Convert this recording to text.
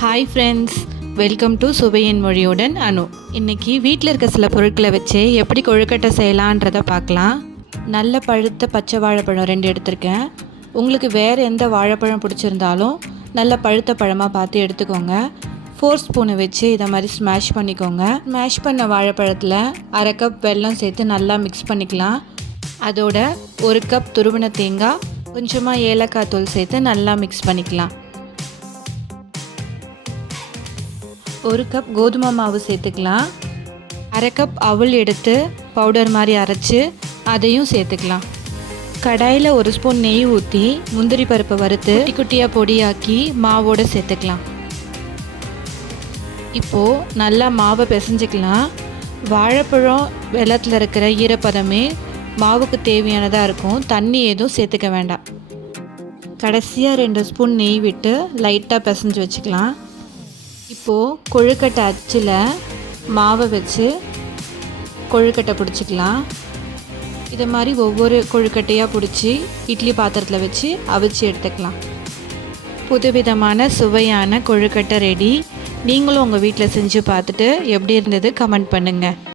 Hi friends welcome to சுவையின் மொழியுடன் அனு இன்னைக்கு வீட்டில் இருக்க சில பொருட்களை வச்சு எப்படி கொழுக்கட்டை செய்யலான்றதை பார்க்கலாம் நல்ல பழுத்த பச்சை வாழைப்பழம் ரெண்டு எடுத்திருக்கேன் உங்களுக்கு வேறு எந்த வாழைப்பழம் பிடிச்சிருந்தாலும் நல்ல பழுத்த பழமாக பார்த்து எடுத்துக்கோங்க ஃபோர் ஸ்பூனை வச்சு இதை மாதிரி ஸ்மாஷ் பண்ணிக்கோங்க ஸ்மாஷ் பண்ண வாழைப்பழத்தில் அரை கப் வெல்லம் சேர்த்து நல்லா மிக்ஸ் பண்ணிக்கலாம் அதோட ஒரு கப் துருவின தேங்காய் கொஞ்சமாக ஏலக்காய் தூள் சேர்த்து நல்லா மிக்ஸ் பண்ணிக்கலாம் ஒரு கப் கோதுமை மாவு சேர்த்துக்கலாம். அரை கப் அவல் எடுத்து பவுடர் மாதிரி அரைச்சி அதையும் சேர்த்துக்கலாம். கடாயில் ஒரு ஸ்பூன் நெய் ஊற்றி முந்திரி பருப்பை வறுத்து குட்டி குட்டியாக பொடியாக்கி மாவோடு சேர்த்துக்கலாம். இப்போது நல்லா மாவை பிசைஞ்சிக்கலாம். வாழைப்பழம் வெள்ளத்தில் இருக்கிற ஈரப்பதமே மாவுக்கு தேவையானதாக இருக்கும். தண்ணி எதுவும் சேர்த்துக்க வேண்டாம். கடைசியாக ரெண்டு ஸ்பூன் நெய் விட்டு லைட்டாக பிசைஞ்சு வச்சுக்கலாம். இப்போது கொழுக்கட்டை அச்சில் மாவை வச்சு கொழுக்கட்டை பிடிச்சிக்கலாம். இதை மாதிரி ஒவ்வொரு கொழுக்கட்டையாக பிடிச்சி இட்லி பாத்திரத்தில் வச்சு அவிச்சு எடுத்துக்கலாம். புதுவிதமான சுவையான கொழுக்கட்டை ரெடி நீங்களும் உங்கள் வீட்டில் செஞ்சு பார்த்துட்டு எப்படி இருந்தது கமெண்ட் பண்ணுங்கள்